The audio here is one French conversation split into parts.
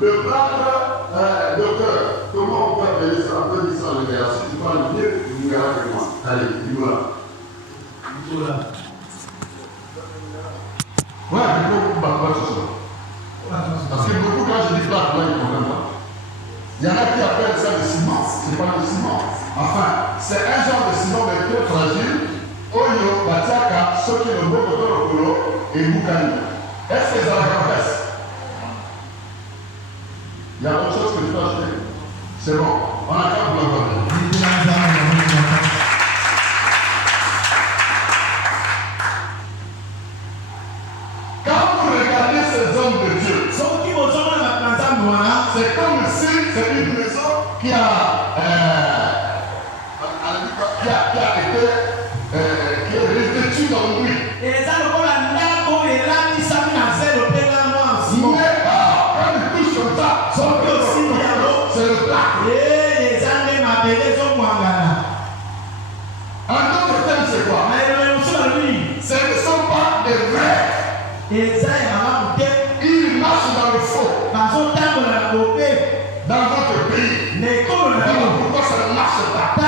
Le plâtre, docteur, comment on peut appeler ça? On peut dire ça en libéral. Si tu parles mieux, tu me verras que moi. Allez, dis-moi là. Ouais, il faut battre ce soir. Parce que beaucoup, quand je dis plâtre, là, ils ne comprennent pas. Il y en a qui appellent ça le ciment. Ce n'est pas le ciment. Enfin, c'est un genre de ciment mais très fragile. Oyo, Batiaka, ceux qui le beau côté et Boukani. Est-ce que ça la confesse? Il y a autre chose que je peux acheter. C'est bon. On a qu'à pour la voir. Quand vous regardez ces hommes de Dieu, c'est comme si c'est une maison qui a été revêtue d'ennui. Il marche dans le faux. Dans votre pays. Pourquoi ça ne marche pas? Quand un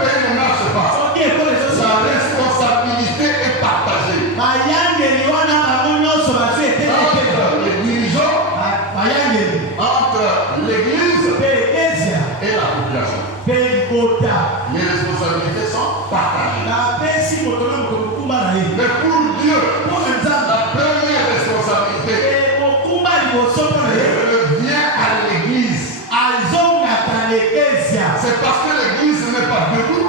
pays ne marche pas, la responsabilité est partagée. Entre les dirigeants, entre l'église et la population. Les responsabilités sont partagées. Mais pour Dieu, la première responsabilité revient à l'église. C'est parce que l'église n'est pas debout.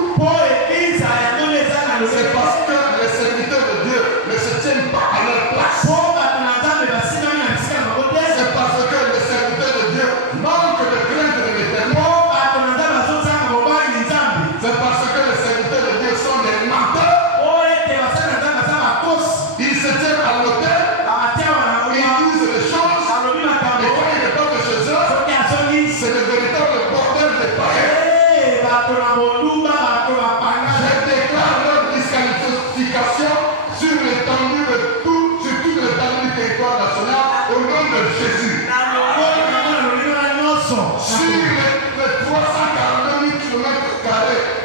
C'est parce que les serviteurs de Dieu ne se tiennent pas à leur place. C'est parce que les serviteurs de Dieu manquent de crainte de l'éternel. C'est parce que les serviteurs de Dieu sont des menteurs. Ils se tiennent à l'autel. Ils disent les choses. Et quand ils retournent chez eux, c'est le véritable bordel des païens. Je déclare leur disqualification sur l'étendue de tout, sur toute l'étendue du territoire national au nom de Jésus. Sur les 342 000 km²,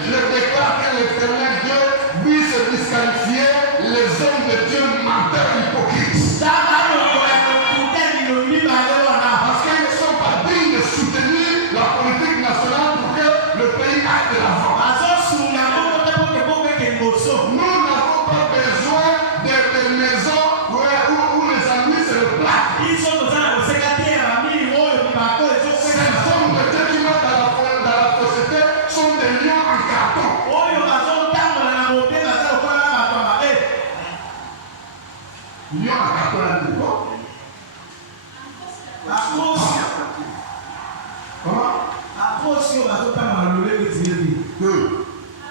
je déclare que l'éternel Dieu puisse disqualifier les hommes de Dieu menteurs hypocrites. Parce qu'ils ne sont pas dignes de soutenir la politique nationale pour que le pays aille de l'avant. Nous n'avons pas besoin de maisons où les amis c'est le plat. Ces hommes de Dieu qui mettent dans la société sont des lions en carton. Lions en carton, comment?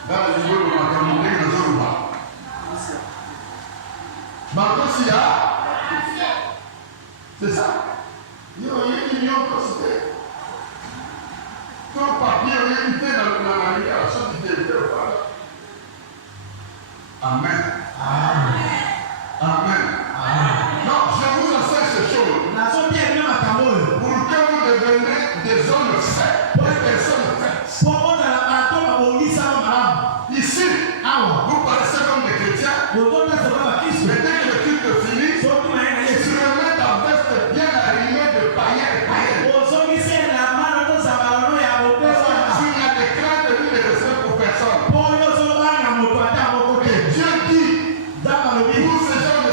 Dans le niveau de ma communauté, nous sommes pas. Marcosia, c'est ça. Il y a une union constituée. Ton papier est invité dans la libération du territoire. Amen. Amen. Non, je vous enseigne ces choses. Pour que vous deveniez des hommes faits, des personnes faites. Ici, vous paraissez comme des chrétiens, mais dès que le culte finit, ils se remettent en veste bien arrimée de païens et païennes. Parce que tu n'as de crainte ni de respect pour personne. Et Dieu dit, pour ces gens de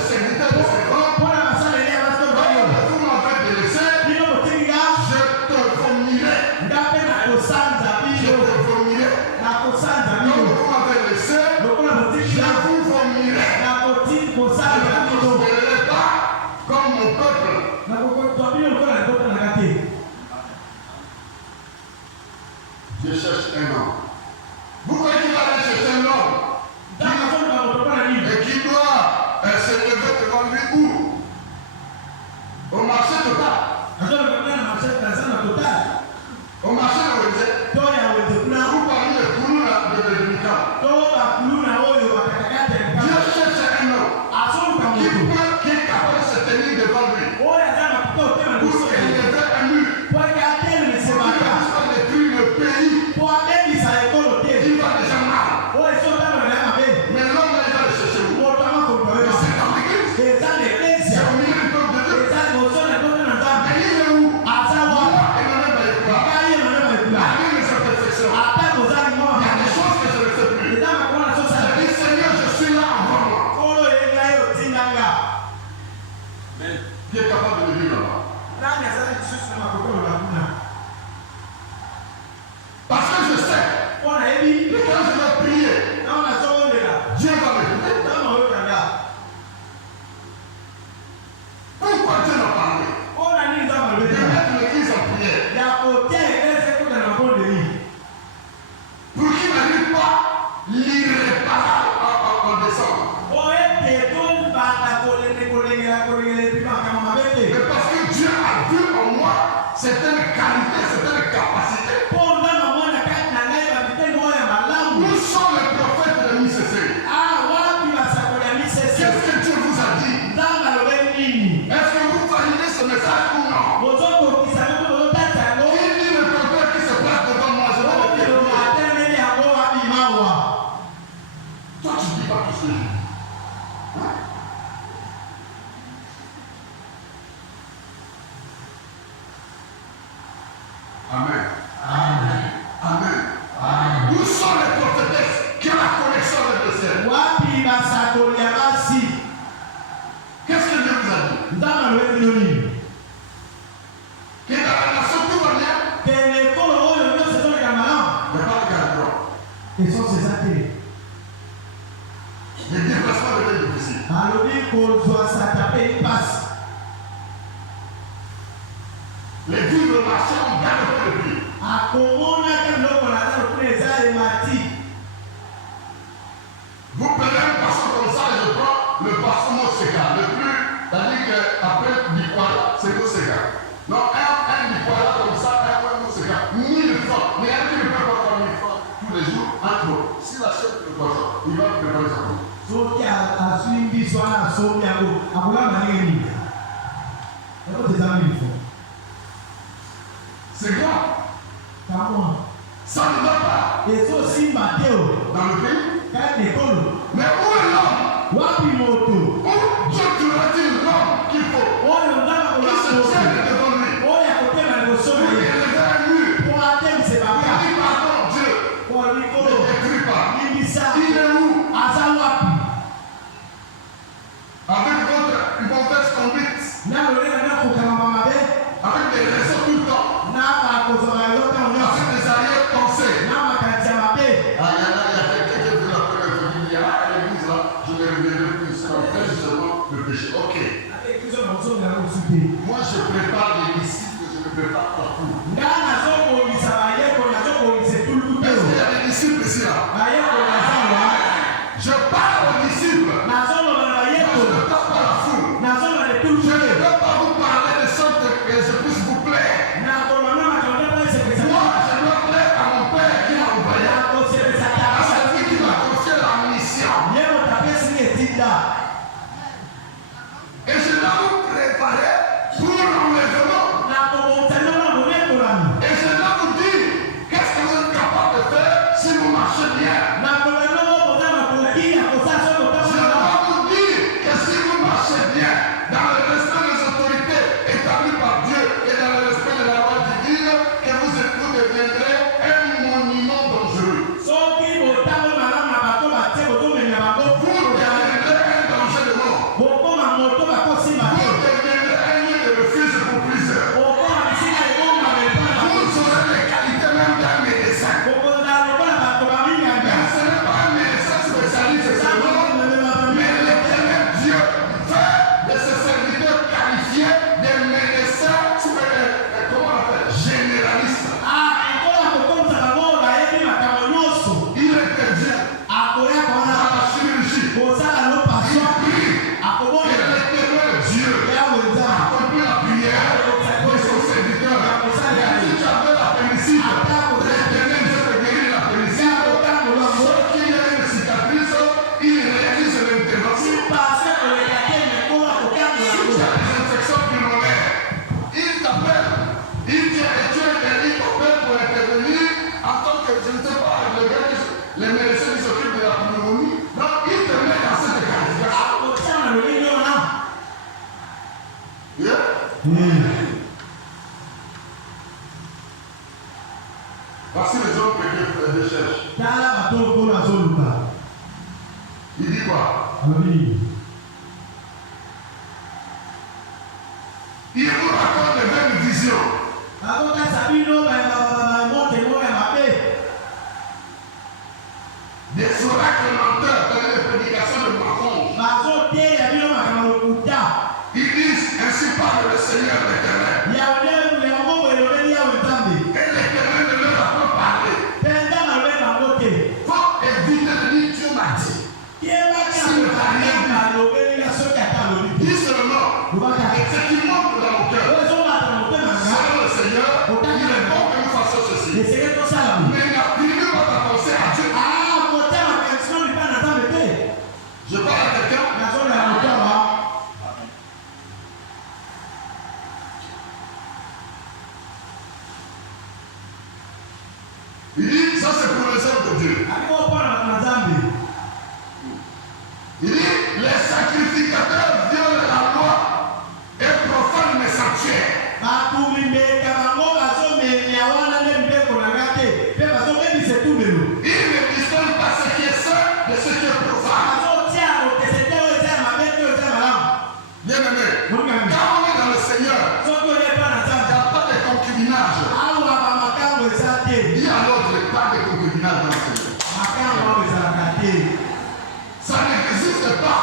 Qui est capable de vivre là-bas? Parce que je sais que quand je vais prier, Dieu va m'écouter. Pourquoi Dieu m'a parlé de mettre l'église en prière pour qu'il n'arrive pas l'irréparable en décembre? Mais parce que Dieu a vu en moi certaines qualités, certaines capacités. Où sont les prophètes de l'ICC? Qu'est-ce que Dieu vous a dit? Est-ce que vous validez ce message ou non? Qui dit le prophète qui se place devant moi? Je vais le dire. Toi, tu ne dis pas tout ce jour. Hein? Amen. Amen. Amen. Amen. Où sont les prophétesses qui ont la connexion avec le ciel? Qu'est-ce que Dieu vous a dit? Que dans la nation tout va bien. Mais pas le garde-droit. Les déplacements deviennent difficiles. Les villes de marché ont galopé le prix. Vous prenez un poisson comme ça et je prends le poisson Moseka. Le plus, c'est-à-dire qu'après Bikwara, c'est Moseka. Non, un Bikwara comme ça, un Moseka. 1000 francs. Mais un qui ne peut pas faire 1000 francs tous les jours, entre autres. S'il achète le poisson, il va préparer sa compte. C'est grave. Ça ne va pas. Dans le pays. Mais où est l'homme? Où Dieu trouve-t-il l'homme qu'il faut? Qui se tienne devant lui? Pour élever un mur. Il dit pardon, Dieu. Ne détruis pas. Il est où? Avec votre mauvaise conduite. Avec des raisons tout le temps. Avec des arrière-pensées. Il y a quelqu'un qui a vu la première fois. Il dit, à l'église là, je ne reviendrai plus. C'est en fait justement le péché. Ok. Moi je prépare des disciples que je ne prépare pas pour. Est-ce qu'il y a des disciples ici là? Je parle aux disciples. Moi, je ne parle pas à la foule. Je ne peux pas vous parler de sorte que je puisse vous plaire. Moi, je dois plaire à mon Père qui m'a envoyé. À celui qui m'a confié la mission. Et je dois vous préparer pour l'enlèvement. Et je dois vous dire qu'est-ce que vous êtes capable de faire si vous marchez bien. Je dois vous dire que si vous marchez bien dans le respect des autorités établies par Dieu et dans le respect de la loi divine, que vous deviendrez un monument dangereux. Vous deviendrez un danger de mort. Vous deviendrez un lieu de refuge pour plusieurs. Vous aurez les qualités même d'un médecin. Mais ce n'est pas un médecin spécialiste seulement, mais l'Éternel Dieu fait de ces serviteurs qualifiés des médecins, comment on appelle, généralistes. Il était Dieu dans la chirurgie. Il prie que l'Éternel Dieu accomplit la prière de son serviteur. Et si tu avais l'appendicite, l'Éternel Dieu te guérit de l'appendicite. Sauf qu'il y a une cicatrice, il réalise l'intervention. Si tu as des infections pulmonaires, il t'appelle. Il dit et tu t'appelle pour intervenir en tant que, je ne sais pas, les médecins qui s'occupent de la pneumonie. Donc, il te met dans cette qualification. Yeah? Voici les hommes que Dieu cherche. Il dit quoi? Il vous raconte les mêmes visions. Des oracles menteurs, des prédications de mensonges. Ils disent ainsi parle le Seigneur l'Éternel. Et l'Éternel ne leur a pas parlé. Il faut éviter de dire Dieu m'a dit. S'il ne t'a rien dit, dis seulement. Et ce qui monte dans mon cœur. Selon le Seigneur, il est bon que nous fassions ceci. Mais n'appliquez pas ta pensée à Dieu. Je parle à quelqu'un. Il dit, ça c'est pour les œuvres de Dieu. Il dit, les sacrificateurs violent la loi et profanent mes sanctuaires. Ils ne distinguent pas ce qui est saint de ce qui est profane. Bien aimé, quand on est dans le Seigneur, il n'y a pas de concubinage. Dis à l'autre, pas de concubinage dans le Seigneur. Ça n'existe pas.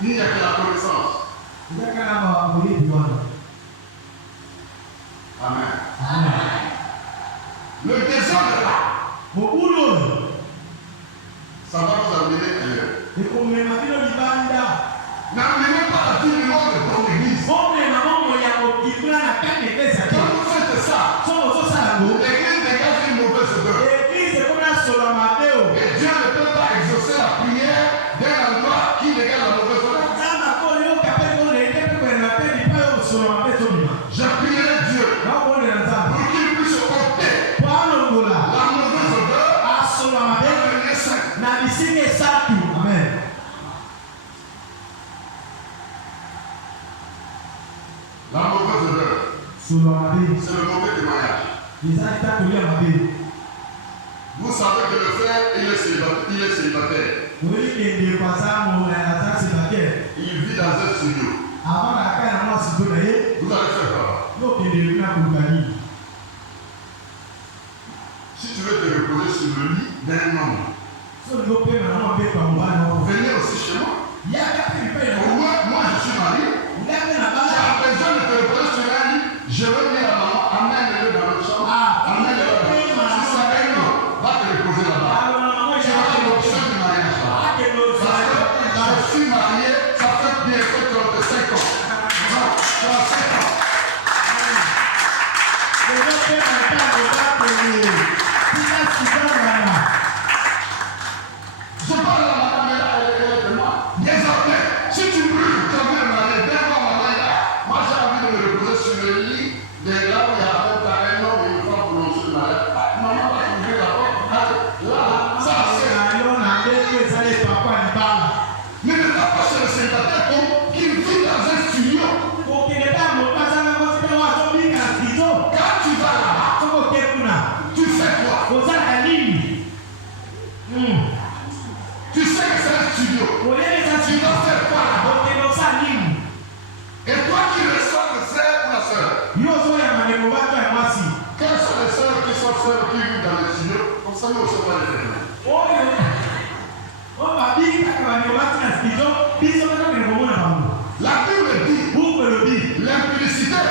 Il n'y a que la connaissance. Amen. Le désordre là, ça va nous amener ailleurs. N'amenez pas la vie du monde dans l'église. Quand vous faites ça, l'église dégage une mauvaise odeur. Et Dieu ne peut pas exaucer la prière d'un endroit qui dégage la mauvaise odeur. Je prierai Dieu pour qu'il puisse ôter la mauvaise odeur et devenir saint. Amen. La mauvaise odeur, c'est le mauvais témoignage. Vous savez que le frère, il est célibataire. Il vit dans un studio. Vous allez faire quoi? Si tu veux te reposer sur le lit d'un homme, venez aussi chez moi. Au moins, moi je suis marié. Si la personne ne te repose sur un lit, je veux dire à maman, amène-le dans notre chambre. Amène-le dans notre chambre. Si c'est un homme, va te reposer là-bas. Tu as l'option du mariage là. Parce que je suis marié, ça fait bientôt 35 ans. Non, 35 ans. Je parle à la madame et de moi. Désormais, si tu brûles, tu as vu le marié, bien moi, moi j'ai envie de me reposer sur le lit, de là où il y a un homme et une femme pour lancer le mariage. Maman va ouvrir la porte. Là, ça c'est. Mais ne va pas chez le célibataire qui vit dans un studio. Quand tu vas là-bas, tu fais quoi? Tu sais que c'est un studio. Tu dois faire quoi là-bas? Et toi qui reçois le frère ou la soeur, quelles sont les soeurs qui sont sœurs qui vivent dans le studio? Comme ça, nous ne recevons pas les frères. La Bible dit l'impudicité,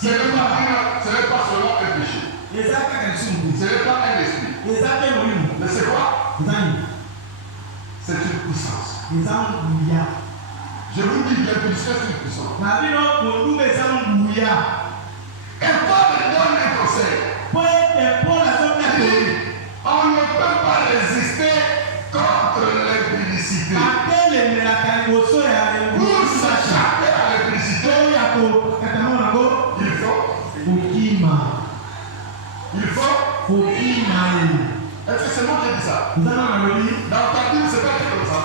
ce n'est pas seulement un péché. Ce n'est pas un esprit. Mais c'est quoi? C'est une puissance. Je vous dis l'impudicité, c'est une puissance. Et Paul donne un conseil. On ne peut pas résister contre l'impudicité. Pour s'échapper à l'impudicité, il faut. Est-ce que c'est moi qui ai dit ça? Dans ta Bible, c'est pas comme ça.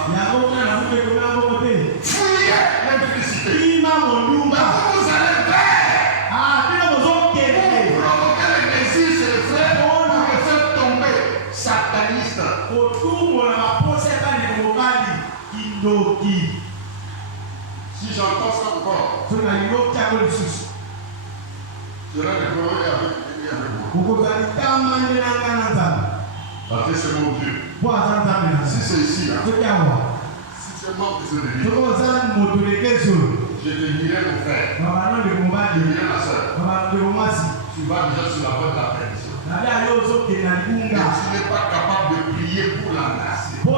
Fouillez l'impudicité. Vous allez faire pour provoquer le désir chez le frère pour le faire tomber sataniste. Si j'entends ça encore, je vais déplorer avec vous. Parce que c'est mon Dieu. Si c'est ici, hein, si c'est moi qui suis venu, je te dirai mon frère, je te dirai ma soeur, tu vas déjà sur la voie de la perdition. Et tu n'es pas capable de prier pour la nation. La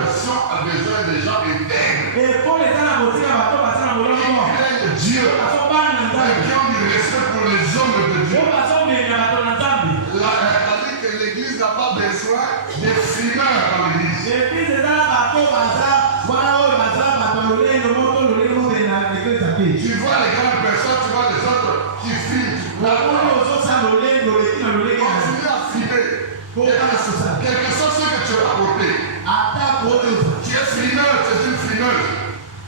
nation a besoin des gens intègres. Qui craignent Dieu. Et qui ont du respect pour les hommes de Dieu. C'est-à-dire que l'église n'a pas besoin des frimeurs dans l'église. Tu vois les grandes personnes, tu vois les autres qui friment. Continue à frimer. Quel que soit ce que tu as apporté. Tu es frimeur, tu es une frimeuse.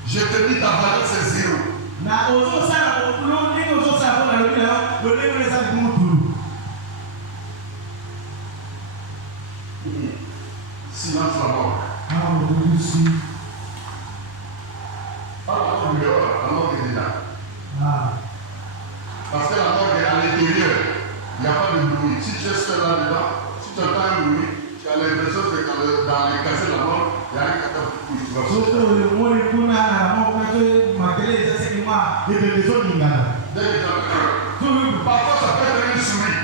Je te dis ta valeur c'est zéro. Silence la mort. Pas la mort dehors, la mort est là. Parce que la mort est à l'intérieur. Il n'y a pas de bruit. Si tu es seul là-dedans, si tu entends un bruit, tu as l'impression que dans les casiers de la mort, il y a un cadeau qui pousse. Tu vas sortir. Dès que tu entends, parfois ça peut être une souris.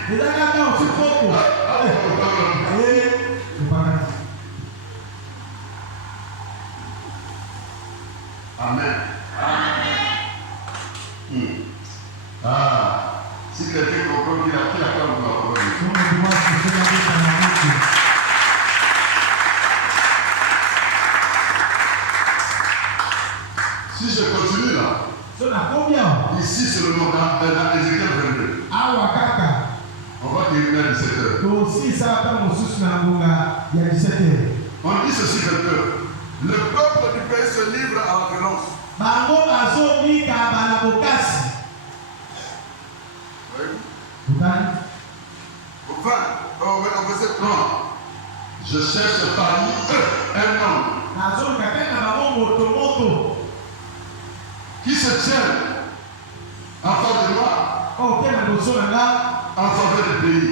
Amen. Si quelqu'un comprend qu'il a pris la carte, on va comprendre. Si je continue là, ici c'est le nom d'Ézéchiel 22. On va terminer à 17h. On dit ceci 22. Le peuple du pays se livre à la violence. Au verset 30. Je cherche parmi eux un homme qui se tient en face de moi, en faveur du pays,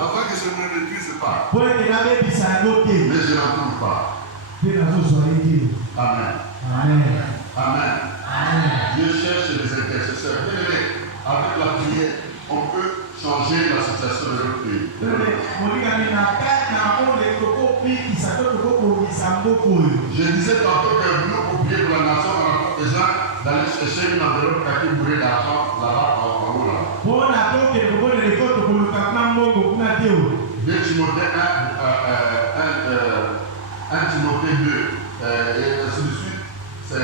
afin que je ne le puisse pas. Mais je n'en trouve pas. Amen. Amen. Dieu cherche des intercesseurs. Avec la prière, on peut changer la situation de notre pays. Je disais tantôt que nous, pour prier pour la nation, on a besoin d'aller chercher une enveloppe qui bourrée d'argent là-bas en haut. 2 Timothée 1 Timothée 2 et ainsi de suite, ça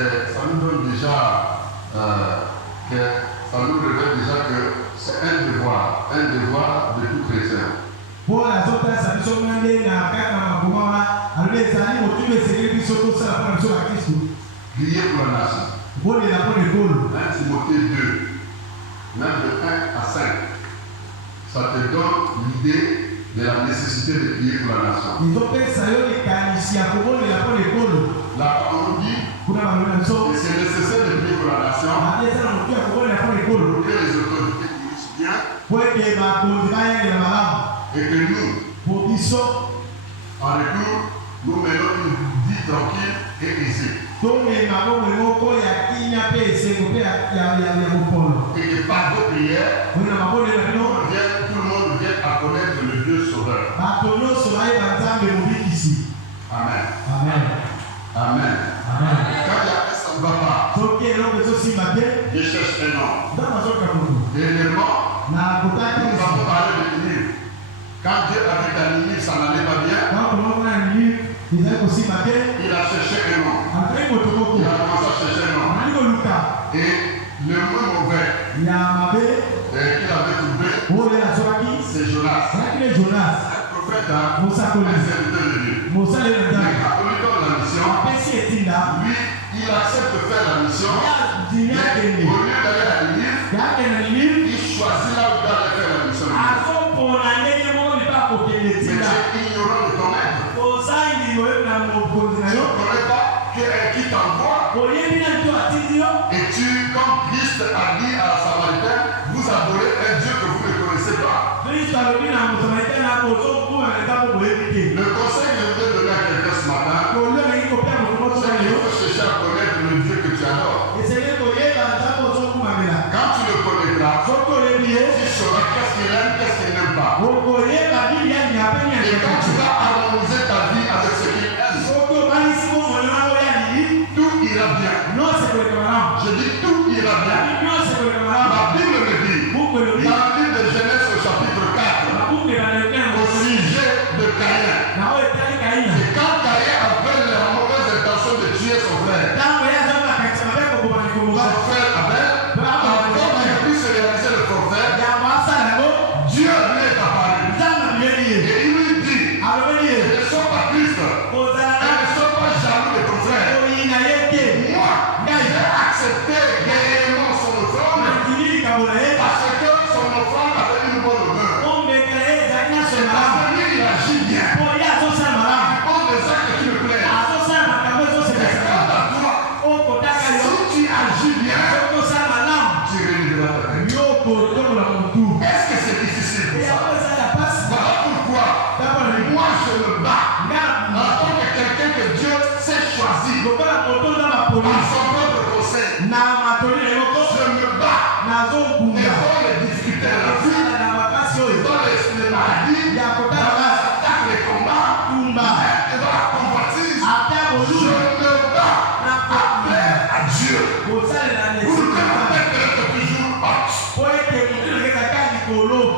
nous donne déjà ça nous révèle déjà que c'est un devoir de tout chrétien. Prier pour la nation. 1 Timothée 2, même de 1 à 5, ça te donne l'idée de la nécessité de prier pour la nation. Là, on dit que c'est nécessaire de prier pour la nation pour que les autorités dirigent bien et que nous, en retour, nous menons une vie tranquille et aisée. Et que par vos prières, tout le monde vienne à connaître le Dieu sauveur. Amen. Amen. Quand il y a un ça ne va pas, je cherche un homme. Dernièrement, nous avons parlé de Ninive. Quand Dieu a vu qu'à Ninive, ça n'allait pas bien, il a cherché un homme. Il a commencé à chercher un homme. Et le moins mauvais qu'il avait trouvé, c'est Jonas. Un prophète, un serviteur de Dieu. Mais quand on lui donne la mission, lui, il accepte de faire la mission. Mais au lieu d'aller à Ninive, il choisit là où il doit aller faire la mission. Mais tu es ignorant de ton maître. Et tu, comme Christ a dit à la Samaritaine, vous adorez un Dieu que vous ne connaissez pas. Le conseil que je voudrais donner à quelqu'un ce matin, c'est qu'il faut chercher à connaître le Dieu que tu adores. Quand tu le connaîtras, tu sauras qu'est-ce qu'il aime, qu'est-ce qu'il n'aime pas. Et quand tu vas harmoniser ta vie avec ce qu'il aime, tout ira bien. Je dis tout ira bien. La Bible me dit, dans le livre de Genèse au chapitre 4, au sujet de Caïn. Et quand Caïn avait la mauvaise intention de tuer son frère, Abel, avant qu'il puisse réaliser le forfait, Dieu lui est apparu. Et il lui dit, ne sois pas triste, et ne sois pas jaloux de ton frère. Moi, j'ai accepté gaiement son offrande parce que son offrande avait une bonne odeur. C'est parce que lui, il agit bien. Il pose des actes qui me plaisent. Et quant à toi, si tu agis bien, tu réuniras ta tête. Est-ce que c'est difficile pour ça? Voilà pourquoi moi je me bats en tant que quelqu'un que Dieu s'est choisi par son propre conseil. Je me bats et dans les difficultés de la vie, dans les maladies, dans les attaques, les combats, et dans la convoitise, je me bats à plaire à Dieu. Vous ne pouvez pas être toujours haute.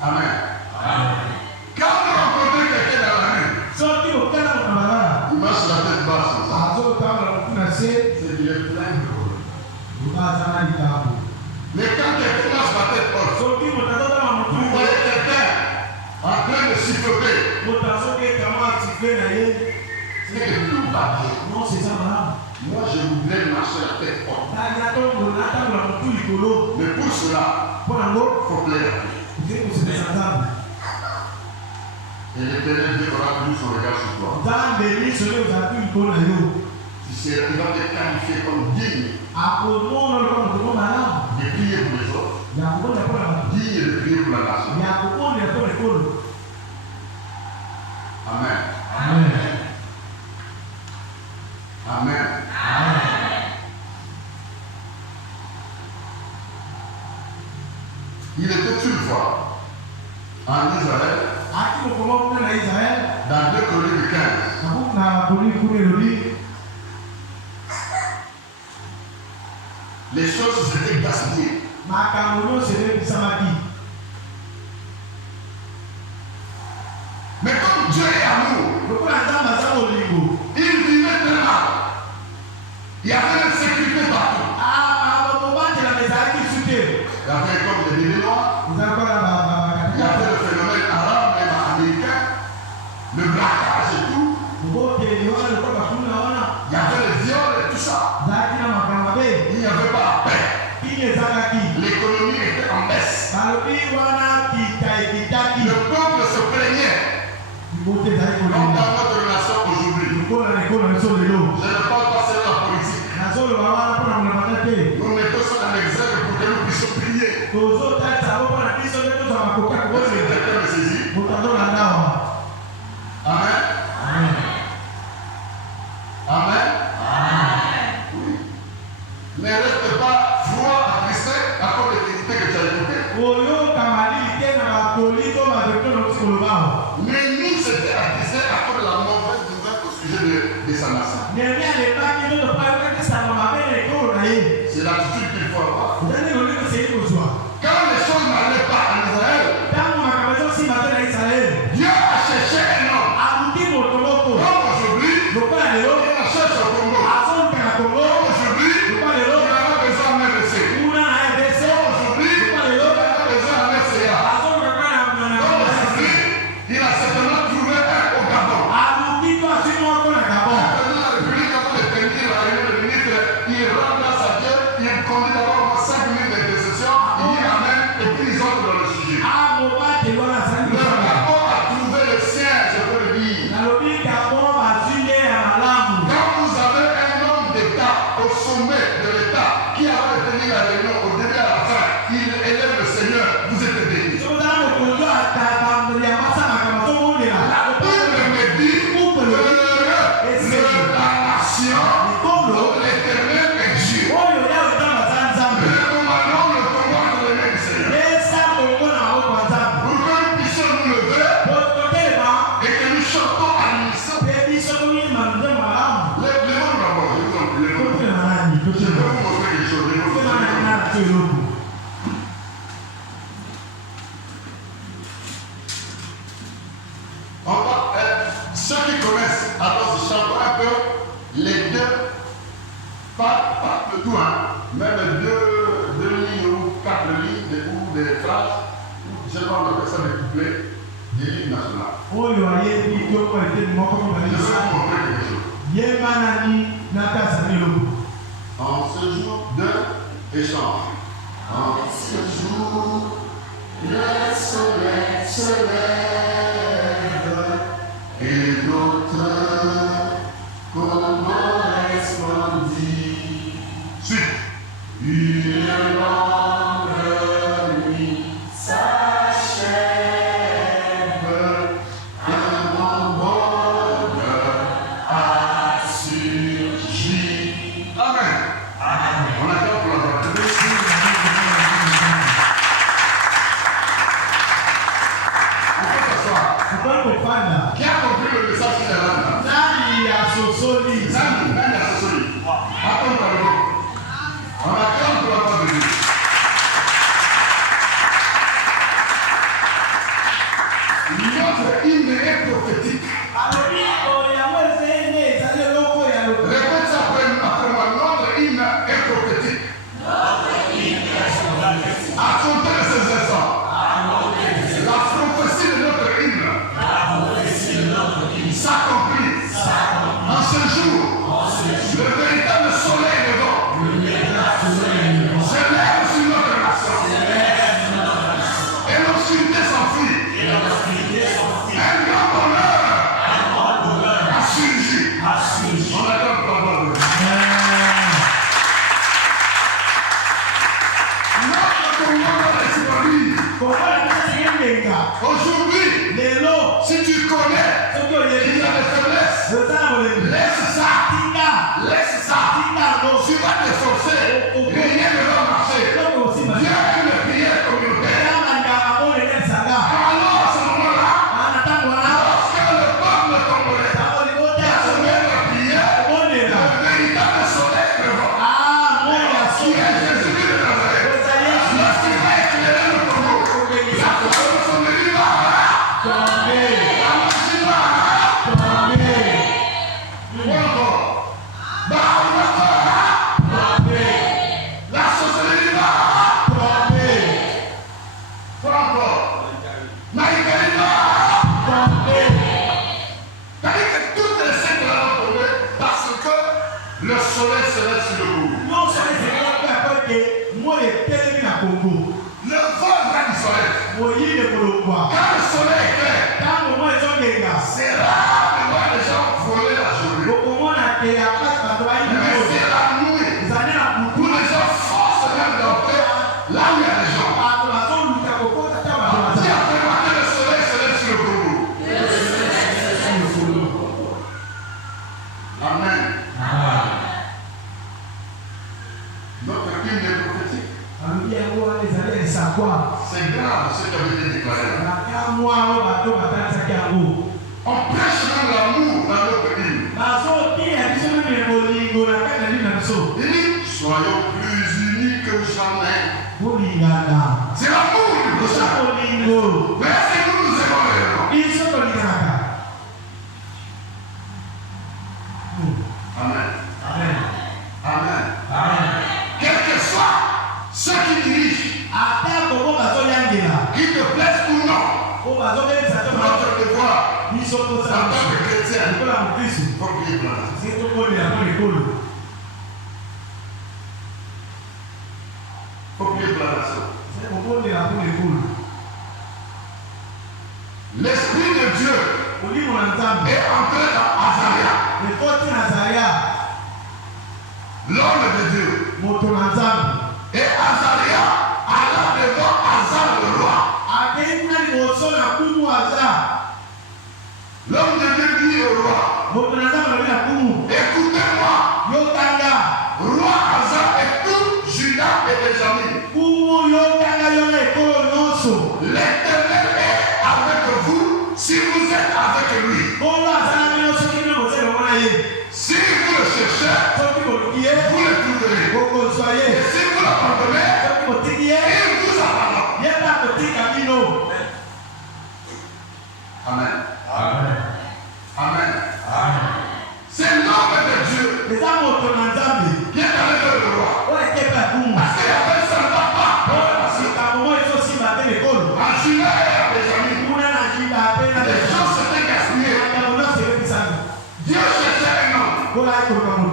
Amen. Quand vous rencontrez quelqu'un dans la rue, il marche la tête basse comme ça, c'est qu'il est plein de problèmes. Mais quand quelqu'un marche la tête haute, vous voyez quelqu'un en train de siffloter, c'est que tout va bien. Moi, je voudrais marcher la tête haute. Mais pour cela, il faut plaire à Dieu. Et l'Éternel Dieu aura toujours son regard sur toi. Il va te qualifier comme digne de prier pour les autres, digne de prier pour la nation. Amen. Amen. Il était une fois en Israël, dans 2 Chroniques 15. Les choses s'étaient gaspillées. Mais comme Dieu est amour, il vivait très mal. Il y avait une sécurité partout. Il y avait comme des bébés noirs. Il y avait le phénomène arabe, même américain, le braquage et tout. Il y avait le viol et tout ça. Il n'y avait pas la paix. L'économie était en baisse. Le peuple se plaignait. Comme dans notre nation aujourd'hui. Je ne parle pas seulement de la politique. Nous mettons ça en exergue pour que nous puissions prier. Est-ce que quelqu'un me saisit? Amen. Amen. Oui. Ne reste pas froid, attristé à cause des critiques que tu as écoutées. Mais nous c'était attristé à cause de la mauvaise nouvelle au sujet de sa nation. C'est l'attitude qu'il faut avoir. Quand les choses n'allaient pas en Israël, Dieu a cherché un homme. Comme aujourd'hui, il a cherché au Congo. Comme aujourd'hui, il a besoin d'un MRC. Comme aujourd'hui, il a besoin d'un FCA. Comme aujourd'hui, il a certainement trouvé un au Gabon. Dans la République, avant de tenir la réunion de ministre, il rend grâce à Dieu, il conduit d'abord 5 minutes d'intercession, il dit Amen, et puis ils entrent dans le sujet. Le Gabon a trouvé le sien, je peux le dire. des phrases, je parle de ça des couplets de l'hymne national. Je vais vous montrer quelque chose. En ce jour de échange. En ce jour, le soleil se lève et notre correspondit. Suite. Une longue nuit s'achève, un grand bonheur a surgi. Amen. On accorde pour la parole. Qui a compris le message qui est là? Nani a Sosoli. Attends, pardon. On accorde pour la parole de Dieu. Notre hymne est prophétique. Répète ça après moi. Notre hymne est prophétique. À compter de ces instants. La prophétie de notre hymne s'accomplit en ce jour. Le véritable soleil levant se lève sur notre nation. Et l'obscurité s'enfuit. Un grand bonheur a surgi. On accorde la parole de Dieu. Notre commandement est disponible. Aujourd'hui, si tu connais qu'il y a des faiblesses, laisse ça. Tu vas t'efforcer. Rien ne va marcher. Viens avec les prières communautaires. Alors, à ce moment-là, lorsque le peuple congolais va se mettre à prier, le véritable soleil levant, qui est Jésus-Christ de Nazareth, lorsqu'il va éclairer le Congo, la franc-maçonnerie va tomber. La magie va tomber. Quoi encore? La sorcellerie va tomber. Quoi encore? Maïkari va tomber. C'est-à-dire que toutes les sectes vont tomber parce que le soleil se lève sur le bout. Le vol va disparaître. Quand le soleil est clair, c'est rare de voir les gens voler la journée. Mais c'est la nuit où les gens forcent même d'entrer là où il y a des gens. Qui a préparé que le soleil se lève sur le Congo? Amen. Notre hymne est prophétique. C'est grave ce qui a été déclaré. On prêche même l'amour dans notre hymne. Il dit, soyons plus unis que jamais. C'est l'amour du prochain. Mais est-ce que nous nous aimons réellement? Amen. Quel que soit ceux qui dirigent, qu'ils te plaisent ou non, notre devoir en tant que chrétien, il faut prier pour la nation. Faut prier pour la nation. L'Esprit de Dieu est entré dans Azaria, l'homme de Dieu. Et Azaria alla devant Azar le roi. L'homme de Dieu dit au roi, écoutez-moi, roi Azar et tout Juda et Benjamin. L'Éternel est avec vous si vous êtes avec lui. Si vous le cherchez, vous le trouverez. Et si vous l'abandonnez, il vous abandonne. Amen. C'est l'homme de Dieu qui est allé vers le roi. Parce qu'il y avait seulement pas. Judas et Benjamin, les gens s'étaient gaspillés. Dieu cherchait un homme.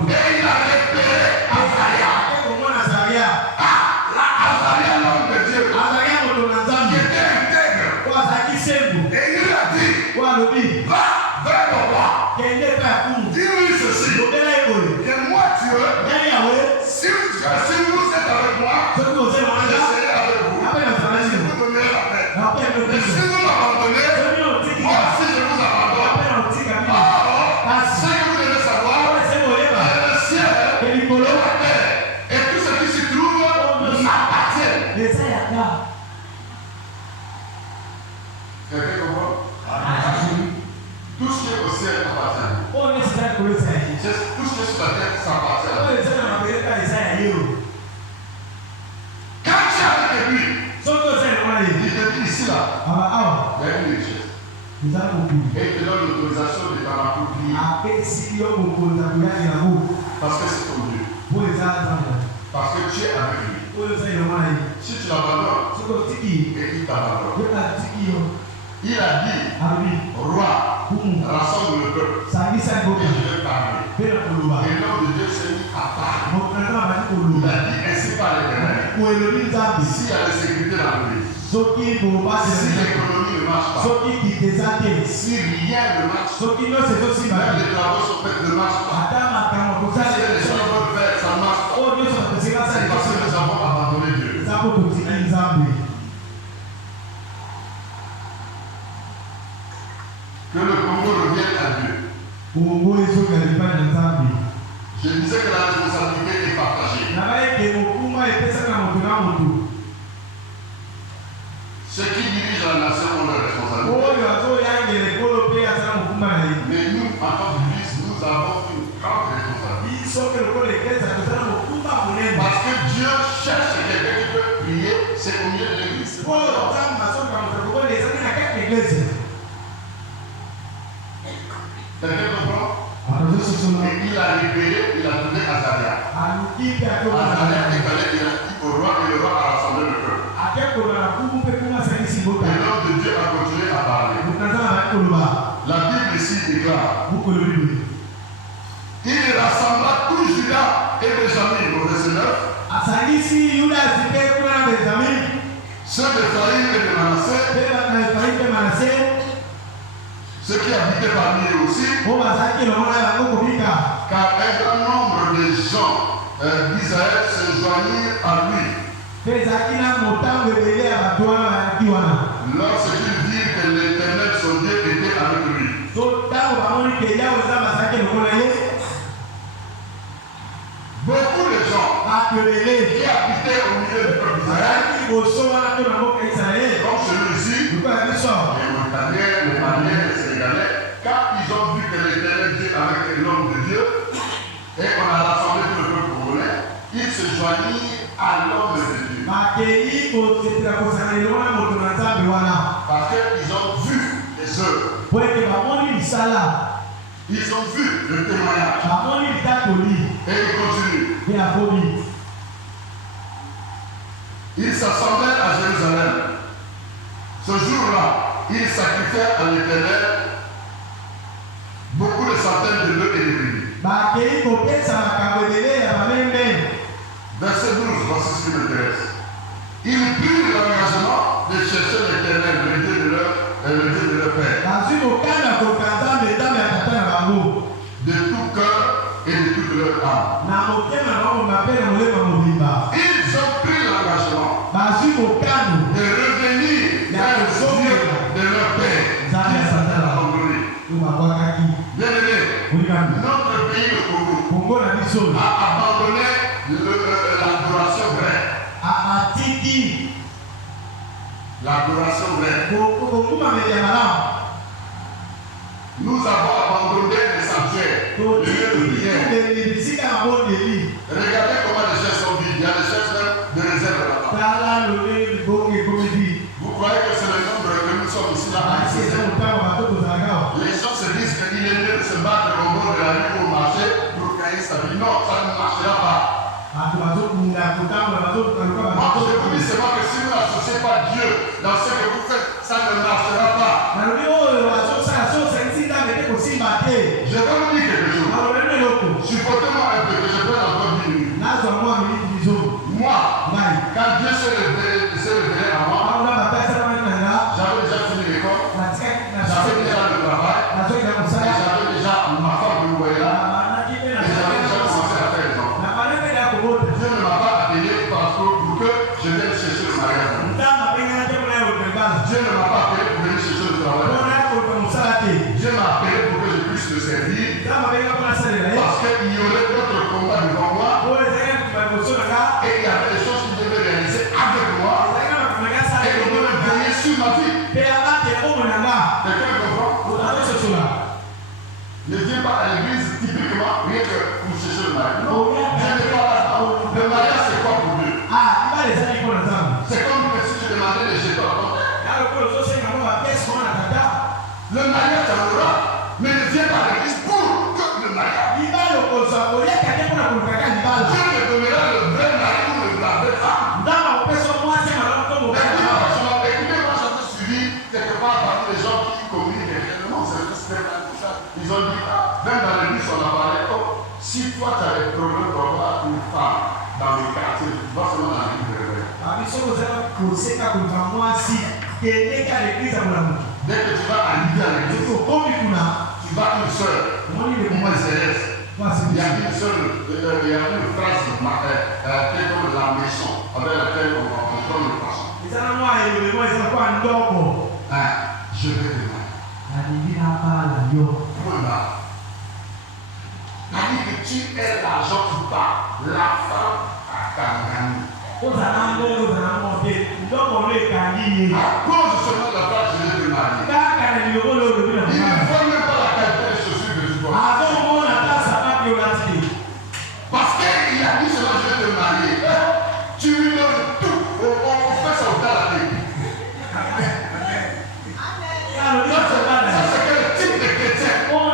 Et il a repéré Azaria. Azaria, l'homme de Dieu, qui était intègre. Et il lui a dit, va vers le roi. Dis-lui ceci, que moi Dieu, si vous êtes avec moi, je serai avec vous. Je vous donnerai la paix. Et si vous m'abandonnez, moi aussi je vous abandonne. Or, ce que vous devez savoir, c'est le ciel et la terre. Et tout ce qui s'y trouve m'appartient. Quelqu'un comprend? Tout ce qui est au ciel appartient. Tout ce qui est sur la terre s'appartient. Quand tu es avec lui, il te dit ici là, il y a une richesse. Et il te donne l'autorisation de t'en accomplir. Parce que c'est ton Dieu. Parce que tu es avec lui. Si tu l'abandonnes, et qu'il t'abandonne. Il a dit, roi, rassemble le peuple. Et je vais parler. Et l'homme de Dieu s'est mis à parler. Il a dit, ainsi par l'Éternel. S'il y a la sécurité dans le pays, si l'économie ne marche pas, si rien ne marche, même les travaux sont faits ne marchent pas, si les gens veulent faire, ça ne marche pas, c'est parce que nous avons abandonné Dieu. Que le Congo revienne à Dieu. Je disais que la responsabilité est partagée. Ceux qui dirigent la nation ont leur responsabilité. Mais nous, en tant qu'Église, nous avons une grande responsabilité. Parce que Dieu cherche quelqu'un qui peut prier, c'est au milieu de l'Église. Quelqu'un comprend? Et il a libéré, il a donné Azaria. Azaria est allé dire au roi et le roi a rassemblé le peuple. Et l'homme de Dieu a continué à parler. La Bible ici déclare, il rassembla tout Judas et Benjamin au verset 9. Ceux d'Ephraïm et de Manassé, ceux qui habitaient parmi eux aussi, car un grand nombre de gens d'Israël se joignirent à lui. Lorsqu'ils virent que l'Éternel son Dieu était avec lui. Beaucoup de gens qui habitaient au milieu du peuple d'Israël, comme celui-ci, les Montagnais, les Maliens, les Sénégalais, quand ils ont vu que l'Éternel Dieu avec l'homme de Dieu, et qu'on a rassemblé tout le peuple congolais, ils se joignirent à l'homme de Dieu. Parce qu'ils ont vu les œuvres. Ils ont vu le témoignage. Et ils continuent. Ils s'assemblèrent à Jérusalem. Ce jour-là, ils sacrifièrent à l'Éternel beaucoup de centaines de bœufs et de brebis. Verset 12, voici ce qui m'intéresse. Ils prirent l'engagement de chercher l'Éternel, le Dieu de leur père. De tout cœur et de toute leur âme. Ils ont pris l'engagement de revenir vers le Dieu de leur père. Bien-aimé, notre pays, le Congo, a abandonné l'adoration vraie. L'adoration vraie. Nous avons abandonné les sanctuaires, le lieu de prière. Regardez comment les chaises sont vides. Il y a des chaises de réserve là-bas. Vous croyez que c'est le nombre que nous sommes ici là-bas? Les gens se disent qu'il est mieux de se battre au bord de la rue pour marcher pour gagner sa vie. Non, ça ne marchera pas. Moi, je vous dis seulement que si vous n'associez pas Dieu dans ce que vous faites, ça ne marchera pas. Je vais vous dire quelque chose. Supportez-moi un peu que je prenne encore 10 minutes. Moi, quand Dieu s'est révélé à moi, j'avais déjà fini l'école, j'avais déjà le travail, et j'avais déjà ma femme de Louéla, et j'avais déjà commencé à faire les enfants. Dieu ne m'a pas appelé pour que je vienne chercher le mariage. Dieu ne m'a pas appelé pour venir chercher le travail. Dieu m'a appelé pour que je puisse le servir, parce qu'il y aurait d'autres combats devant moi, et il y avait des choses qu'il devait réaliser avec moi, et il devait veiller sur ma vie. Quelqu'un comprend? Ne viens pas à l'église typiquement rien que pour chercher le mariage. Non, Dieu n'est pas là. Le mariage, c'est quoi pour Dieu? C'est comme si tu demandais les jetons. Le mariage, ça aura, mais ne viens pas à l'église pour que le mariage. Dieu te donnera le vrai mari ou la vraie femme. Écoutez-moi, j'avais suivi quelque part parmi les gens qui communiquent réellement, c'est le respect. Ils ont dit, même dans l'église, on a parlé, si toi tu as des problèmes pour avoir une femme dans les quartiers, tu vas seulement dans l'église de réveil. Dès que tu vas à l'idée à l'église, tu vas une seule, moi céleste. Il y a une seule, il y a une phrase comme la maison avec laquelle on prend le poisson. Je vais te dire. Voilà. C'est-à-dire que tu es l'argent qui part, la femme à Kangani. À cause seulement de la phrase, je vais te marier. Il ne voit même pas la qualité des chaussures que tu portes. Parce qu'il a dit seulement je vais te marier. Tu lui donnes tout. On fait ça au tas la tête. Ça c'est quel type de chrétien? Non,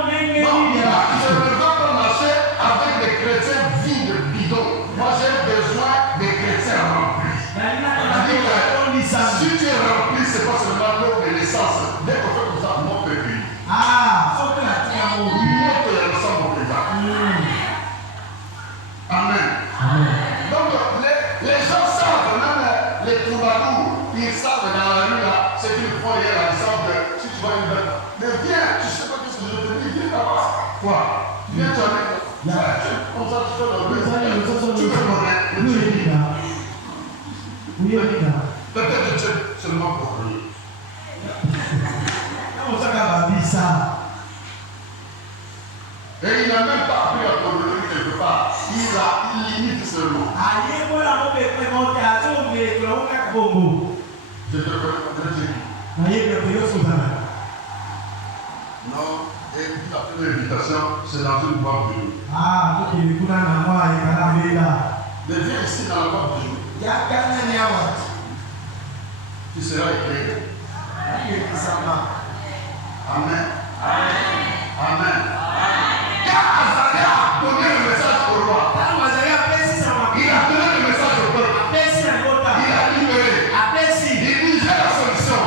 je ne veux pas marcher avec des chrétiens vides, bidons. Moi j'ai besoin des chrétiens remplis. Si tu es rempli, c'est pas seulement l'eau de l'essence. Dès qu'on fait comme ça, mon peuple. Amen. Donc les gens savent, même les troubadours, ils savent dans la rue là, ce qu'ils font hier là, ils savent que si tu vois une bête, mais viens, tu sais pas ce que je te dis, viens là-bas. Quoi? Viens, tu as comme ça, tu fais le bruit. Tu peux connaître, mais tu es libre. Peut-être que tu es seulement pour lui. Et il n'a même pas appris à communiquer quelque part. Il limite seulement. Je te connais. Non, et la première invitation, c'est dans une boîte de nuit. Mais viens ici dans la boîte de nuit. Tu seras éclairé. Amen. Amen. Car Azaria a donné le message au roi. Il a donné le message au peuple. Il a libéré. Il dit j'ai la solution.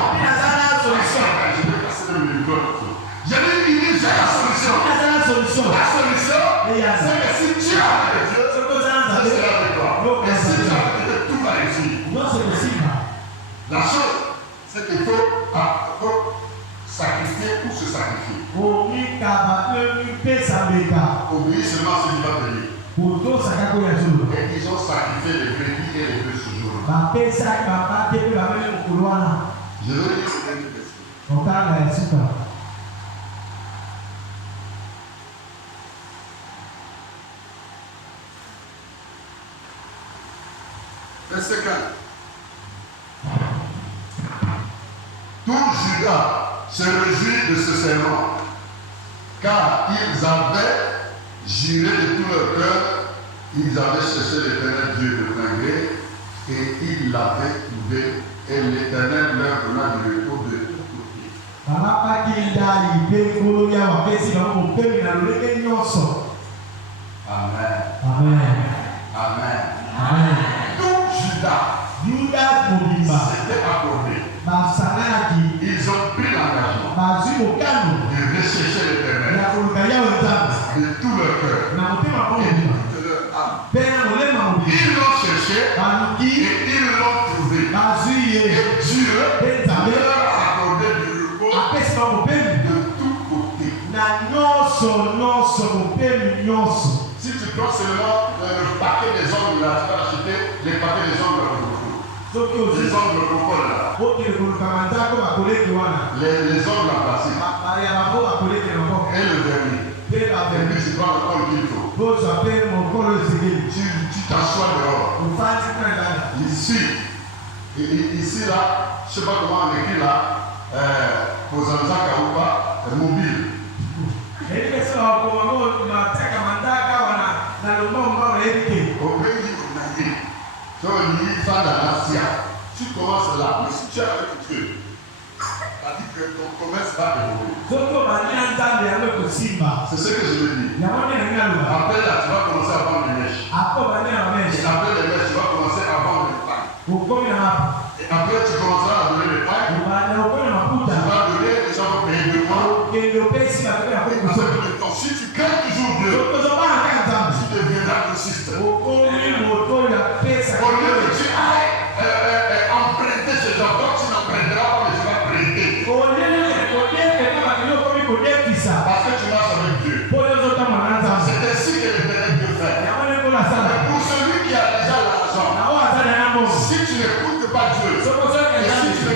Je vais casser le micro. Je lui ai dit j'ai la solution. La solution, c'est que si tu as avec Dieu, je serai avec toi. Et si tu as avec Dieu, tout va réussir. La chose, c'est qu'il faut sacrifier ou se sacrifier. Obéis seulement ce qui va venir. Et ils ont sacrifié les brebis et les bœufs ce jour-là. Je veux dire que c'est une question. Verset 4. Tout Judas se réjouit de ce serment, car ils avaient juré de tout leur cœur, ils avaient cherché l'Éternel Dieu de plein gré, et ils l'avaient trouvé, et l'Éternel leur donna du repos de tous côtés. Amen. Amen. Amen. Amen. Tout Judas Judas Mobimba s'était accordé. Basanaki prends seulement le paquet des ongles là, tu vas acheter les paquets des ongles là. Les ongles Coco là. Les ongles en plastique. Et le vernis. Et puis tu prends le col qu'il faut. Tu t'assois dehors. Ici là, je ne sais pas comment on écrit là, pour Zanzaka ou pas, mobile. Au pays où on a dit, tu commences là, mais si tu as un truc, c'est-à-dire que ton commerce va évoluer. C'est ce que je veux dire. Après là, tu vas commencer à vendre les mèches. Et après les mèches, tu vas commencer à vendre les pailles. Et après, tu commenceras à donner les pailles. Tu vas donner, les gens vont payer de moi. Si tu crains toujours Dieu, tu deviendras grossiste. Au lieu que tu ailles emprunter ce genre, donc tu n'emprunteras pas, mais tu vas prêter. Parce que tu marches avec Dieu. C'est ainsi que l'Éternel Dieu fait. Mais pour celui qui a déjà l'argent, si tu n'écoutes pas Dieu, et si tu ne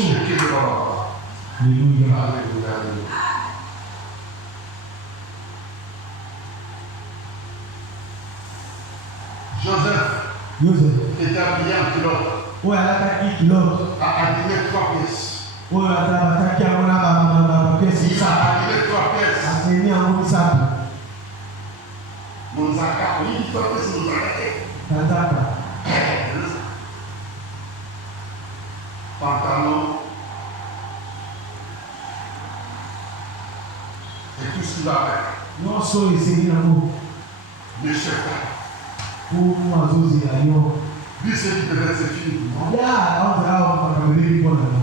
Qui ne va pas. Alléluia. Alléluia, alléluia. Joseph était habillé en culotte. Oyo alakaki kilote. A habillé 3 pièces. Oyo atabakaki yango na bapesi Il a habillé 3 pièces. aseni yango misato. Monzaka, oui, 3 pièces Monzaka. Kazaka. Pantalon. Et tout ce qui va avec. Nyonso eseni nango. Le chef. Pour azozela yo. Lui, c'est dit peut-être c'est fini. Ya aozala makameli mpona yo.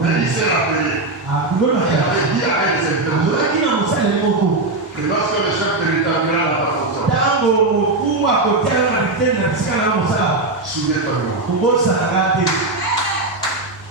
Mais il s'est rappelé. Il akulona avait dit à un des serviteurs alobaki na mosali moko que lorsque le chef te rétablira dans ta fonction, ntango mokumu akotiaka na biteni na bisika na mosala souviens-toi de moi. kobosanaka te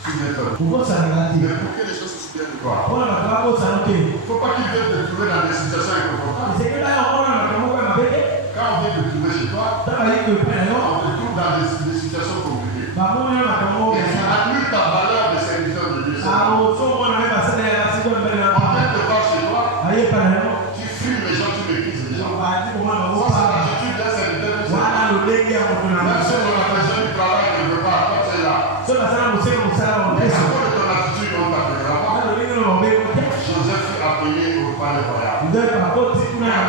Souviens-toi de moi. kobosanaka te Mais pour que les choses se souviennent de toi, mpona bato babosana te il ne faut pas qu'ils viennent te trouver dans des situations inconfortables. esekela yo mpona makambo moko ya mabe te Quand on vient te trouver chez toi, ntango ayi koepe na yo on te trouve dans des situations compliquées. bamona yo makambo moko Et tu annules ta valeur de serviteur de Dieu. azomona ye basala ya basiko mbele na On vient te voir chez toi, ayepa na yo tu frimes les gens, tu méprises les gens. bati komona Ça, c'est bakopa l'attitude d'un serviteur de Dieu. wana lolenge ya moto na Même si moso on a besoin du travail, ne veut pas, toi tu es là. so basala moseka mosala wa Mais à mpeso cause de ton attitude, on t'appellera pas. wana lolenge na mabeko te Joseph fut appelé au palais royal. nzete bakoti kuna na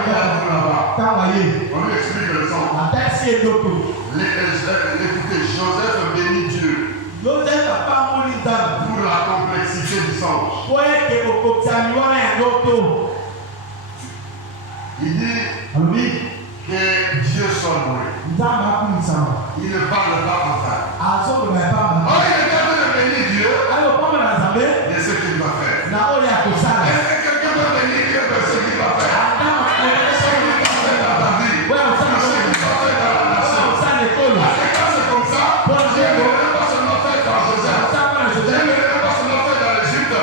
ntango aye On lui explique le sens. atasi eloko Écoutez, Joseph bénit Dieu Joseph apamoli nzambe pour la complexité du songe. po ete kokokisami wana ya ndoto Il dit alobi que Dieu soit loué. nzambe akumisama Il ne parle pas en vain. azoloba epamba Oh, il est capable de bénir Dieu ayo pamba na nzambe de ce qu'il va faire. na oyo ya kosala Est-ce que quelqu'un peut bénir Dieu de ce qu'il va faire? ata Ce qu'il va faire dans ta vie. oyo osala Ce qu'il va faire dans la nation. oyo osala ekolo Parce que quand c'est comme ça, Dieu ne veut pas seulement faire dans Joseph. osala mpona Dieu ne Joseph veut pas seulement faire dans l'Égypte.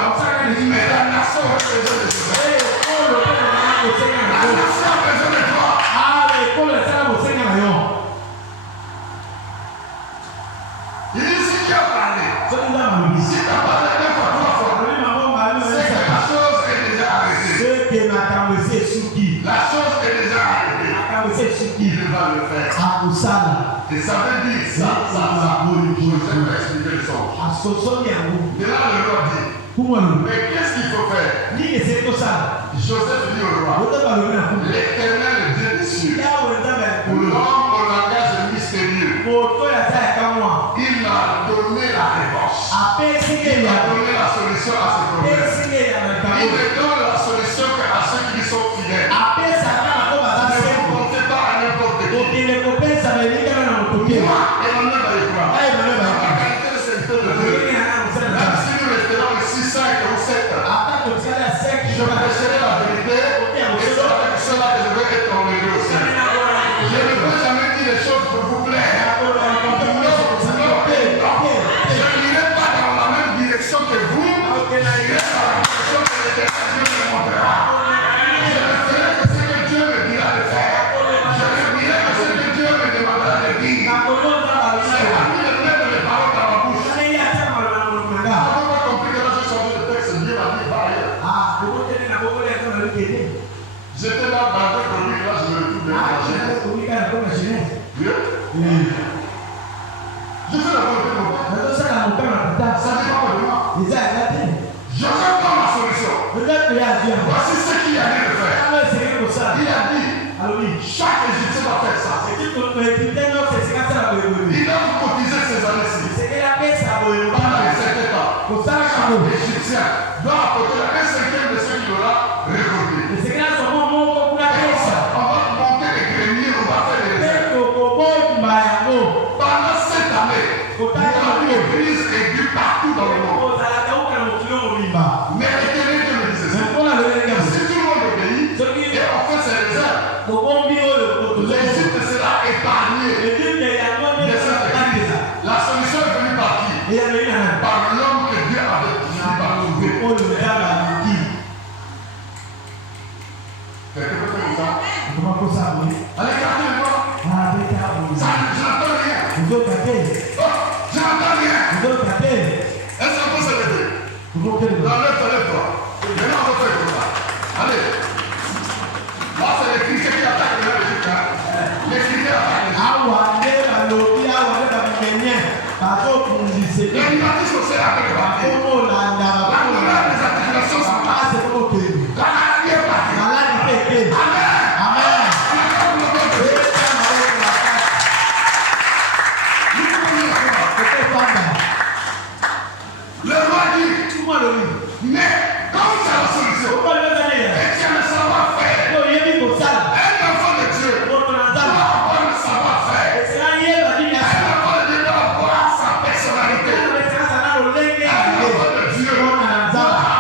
Mais la nation a besoin de Joseph. ekolo mpe na kosenga na La yo nation a besoin de toi. awa ekolo esala kosenga na yo Il dit si tu as parlé, soki nzambe alobi si tu as parlé 2 fois, 3 fois, alobi mabomba c'est que la chose est déjà arrêtée. seke makambo esi esuki La chose est déjà arrêtée. makambo esi esuki Il va le faire. akosala Et ça veut dire ça. Joseph va expliquer le songe. asosoli yango Et là, le roi dit, kumu alobi mais qu'est-ce qu'il faut faire? nini esili tosala Joseph dit au roi, otoba alobi na kumu l'Éternel Dieu des cieux, yawe nzambe ya likolo l'homme au langage mystérieux, moto oyo aza ya kamwa il m'a donné la réponse. apesiki Il m'a ya donné la solution à ce problème. apesiki ya Il makambo ne donne la solution qu'à ceux qui sont fidèles. apesaka na ko baza Ne sembo vous comptez pas à n'importe qui. okende kopesa belingana na moto te Moi, Emmanuel Baïkoua, aye bana la ba qualité de serviteur de Dieu, olingi na mosala même na si nous resterons ici 5 ou 7, ata totikala ya sek je prêcherai la vérité et c'est avec cela que je vais être honoré aussi. Je ne veux jamais dire les choses pour vous plaire. Je n'irai pas dans la même direction que vous. J'irai dans la direction que l'Éternel Dieu me montrera. Je ne ferai que ce que Dieu me dira de faire. Je ne dirai que ce que Dieu me demandera de dire. C'est à lui de mettre les paroles dans ma bouche. Je n'ai pas compris que là j'ai changé de texte. Dieu m'a dit va ailleurs. J'étais là dans un produit, là je me retrouve dans la Genèse. Dieu, je fais la volonté de mon Père. Ça dépend de moi. Je réponds la solution. Voici ce qu'il a dit de faire. Il a dit, chaque Égyptien doit faire ça. Il doit vous cotiser ces années-ci. Pendant les 7 ans, chaque Égyptien doit apporter la 1/5 de ce qu'il aura récolté. On va monter les greniers, on va faire les réserves. Pendant cette année, il y aura une église aiguë partout dans le monde. Mais l'Éternel Dieu me disait ça. Si tout le monde obéit et on fait ses réserves, l'Égypte sera épargnée de cette église. La solution est venue par qui? Par l'homme que Dieu avait fini par trouver. Lève-toi. Maintenant, on va faire comme ça. Allez. Là, c'est les chrétiens qui attaquent les Égyptiens. Les chrétiens attaquent les Égyptiens. L'animatisme, c'est avec le bâti. La nouvelle des articulations sont là. La maladie est partie. Amen. Le roi dit, mais comme c'est la solution, Étienne le savoir-faire, un enfant de Dieu doit avoir le savoir-faire, un enfant de Dieu doit avoir sa personnalité, un enfant de Dieu doit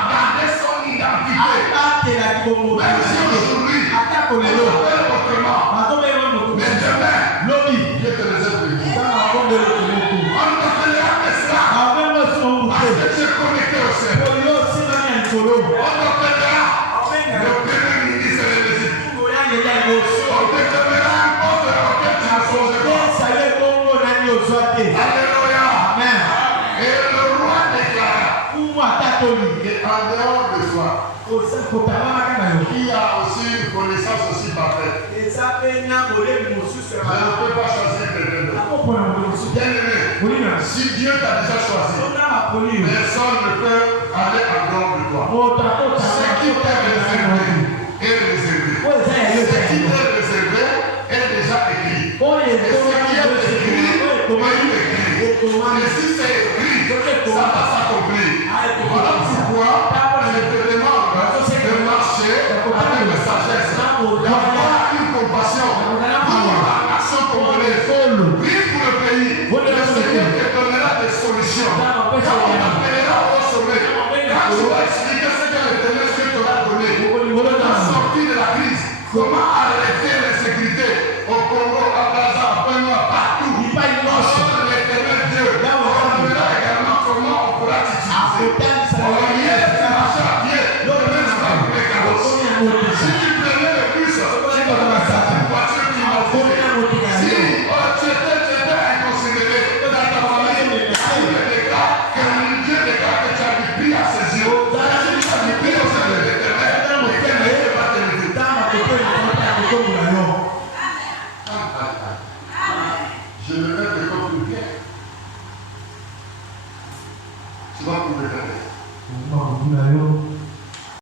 garder son identité, même si aujourd'hui on l'appelle autrement, mais demain, Dieu te réserve le vie. On t'appellera esclave, parce que tu es connecté au Seigneur. On t'appellera le premier ministre de l'Égypte. On t'appellera un autre auquel tu ne songes pas. Alléluia. Et le roi déclara qu'en dehors de soi, qui a aussi une connaissance aussi parfaite, je ne peux pas choisir quelqu'un d'autre. Bien-aimé, si Dieu t'a déjà choisi, personne ne peut